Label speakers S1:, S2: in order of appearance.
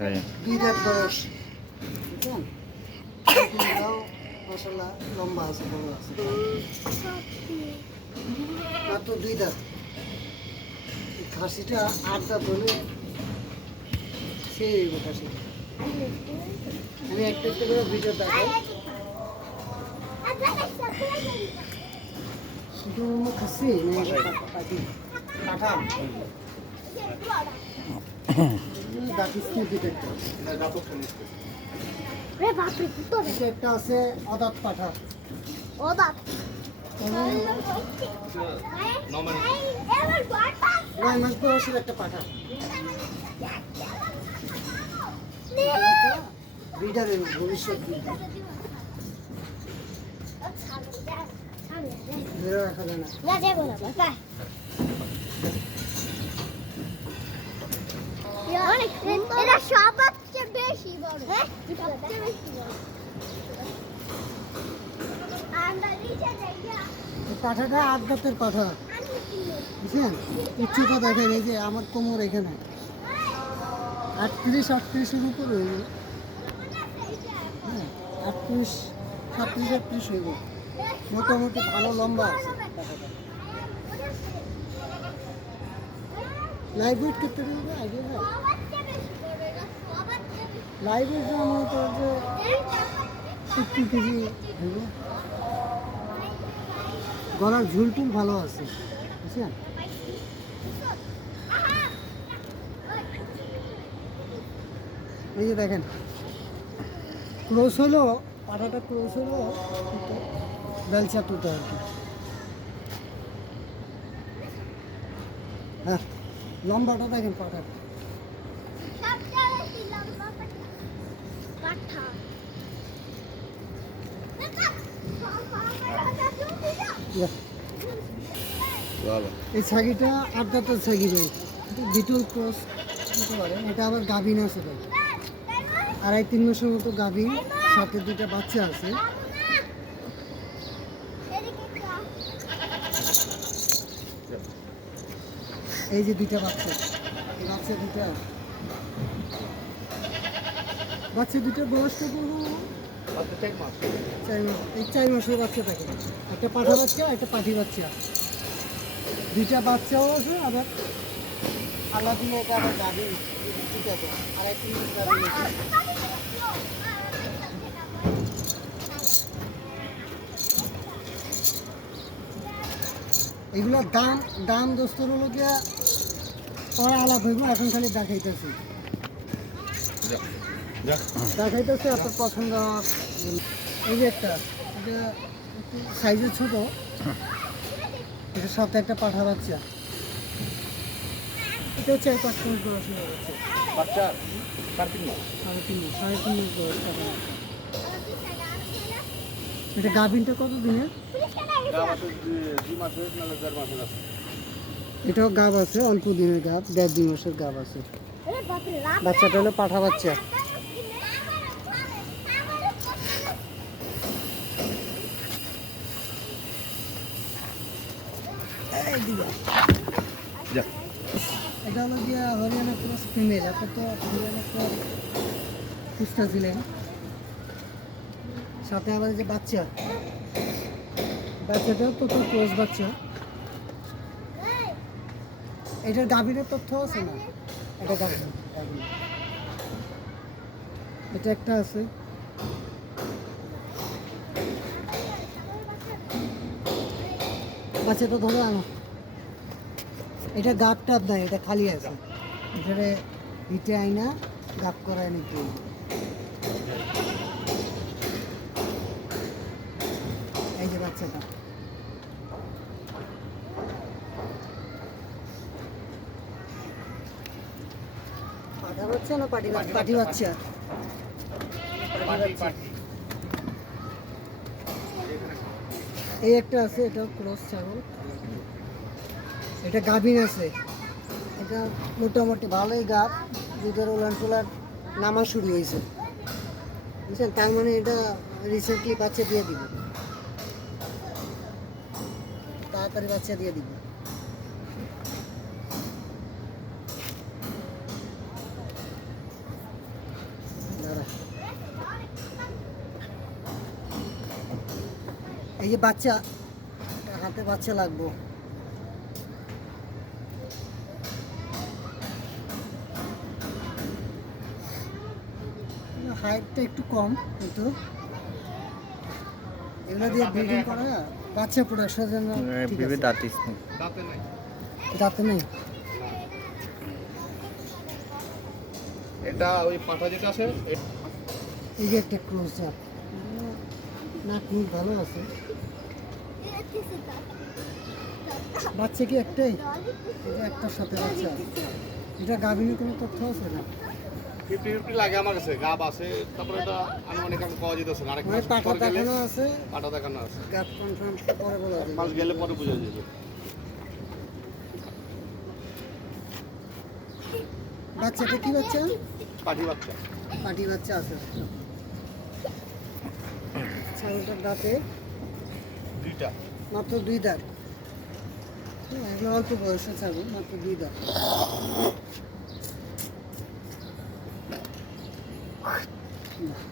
S1: দাঁত বয়স মশলা লম্বা আছে বড় আছে। মাত্র দুই দাঁত খাসিটা আট দাঁত হলে সেই হইব খাসি। আমি একটা একটা করে ভিডিও শুধু খাসি না একটা আছে অদাত পাঠা একটা পাঠা ব্রিডারের ভবিষ্যৎ রাখা যায় না
S2: এটা সবচেয়ে বেশি বড়। হ্যাঁ? সবচেয়ে বেশি বড়।
S1: পাঠাটা আট পাঠা বুঝছেন? উচ্চতা দেখেন এই যে আমার কোমর এখানে। আটত্রিশ আটত্রিশের উপরে হইব। হ্যাঁ আটত্রিশ সাতত্রিশ আটত্রিশ হইব। মোটামুটি ভালো লম্বা আছে। লাইভ করতে আইডিয়া হয়। লাইভ ওয়েট মনে করো যে কেজি হইব গলার ঝুলটুল ভালো আছে, বুঝছেন? এই যে দেখেন ক্লোজ হলো, পাটাটা ক্লোজ হলো, বেলচা তুতে আর কি। হ্যাঁ। লম্বাটা দেখেন পাটাটা। এই ছাগিটা দাঁতের ছাগি ভাই বিটল ক্রস হতে পারে। এটা আবার গাভিন আছে ভাই। আড়াই তিন মাসের মতো গাভিন সাথে দুইটা বাচ্চা আছে। এই যে দুইটা বাচ্চা। এই বাচ্চা দুইটা। বাচ্চা দুইটার বয়সটা বলব চার এই চার মাসের বাচ্চা থাকে। একটা পাঠা বাচ্চা, একটা পাঠি বাচ্চা। দুইটা বাচ্চাও আছে, আবার আল্লাহ দিয়ে এটা আবার গাভি ঠিক আছে। আড়াই তিন এগুলোর দাম দাম দোস্তর হলো গিয়া পরে আলাপ হইব এখন খালি দেখাইতেছি। দেখাইতেছে আপনার পছন্দ এই যে একটা এটা সাইজে ছোট এটার সাথে একটা পাঠা বাচ্চা। এটা চার পাঁচ মাস বয়স হয়ে গেছে
S3: বাচ্চা? সাড়ে তিন মাস।
S1: সাড়ে তিন মাস সাড়ে তিন মাস বয়স এটা গাভিনটা কত দিনের? এটাও গাব আছে অল্প দিনের গাব দেড় দুই মাসের গাব আছে। বাচ্চাটা হলো পাঠা বাচ্চা। এটা হলো গিয়া হরিয়ানা ক্রস ফিমেল আপনি তো হরিয়ানা ক্রস খুঁজতে ছিলেন। সাথে আমাদের যে বাচ্চা, বাচ্চাটাও তো তোর ক্রস বাচ্চা। এটার গাভীরের তথ্য আছে না? এটা গাভী গাভী। এটা একটা আছে। বাচ্চাটা ধরো আনো। এটা গাপ টাপ দেয়, এটা খালি আছে। এখানে হিটে আইনা গাপ করায় নাকি? এই যে বাচ্চাটা বাচ্চা না পাটি পাটি বাচ্চা এই একটা আছে এটা ক্রস ছাগল। এটা গাভিন আছে। এটা মোটামুটি ভালোই গাভ। দুধের উলান টুলান নামা শুরু হয়েছে। বুঝছেন? তার মানে এটা রিসেন্টলি বাচ্চা দিয়ে দিব। তাড়াতাড়ি বাচ্চা দিয়ে দিব। এই যে বাচ্চা হাতে বাচ্চা লাগবো। হাইটটা একটু কম কিন্তু। এগুলো দিয়ে ব্রিডিং করা যায় বাচ্চা প্রোডাকশনের জন্য
S4: বিবি। দাঁতিস নেই।
S3: দাঁতে নাই?
S1: দাঁতে নেই?
S3: এটা ওই পাঠা যেটা আছে
S1: এই যে একটা ক্লোজ আপ নাক মুখ ভালো আছে? বাচ্চা কি একটাই? এটা একটার সাথে বাচ্চা এটা গাভিনীর কোনো তথ্য আছে না
S3: ফিফটি ফিফটি লাগে আমার কাছে গাব আছে তারপরে এটা আমি পাওয়া যেতেছে আরেক
S1: মানে
S3: মাস
S1: পাঠা দেখানো আছে?
S3: পাঠা দেখানো আছে।
S1: গাপ কনফার্ম পরে বলা যাবে
S3: মাস গেলে পরে বোঝা যাবে।
S1: বাচ্চাটা কি বাচ্চা। পাটি বাচ্চা আছে। ছাগলটার দাঁতে?
S3: দুইটা।
S1: মাত্র দুই দাঁত। হ্যাঁ, এগুলো অল্প বয়সের ছাগল মাত্র দুই দাঁত। Thank you.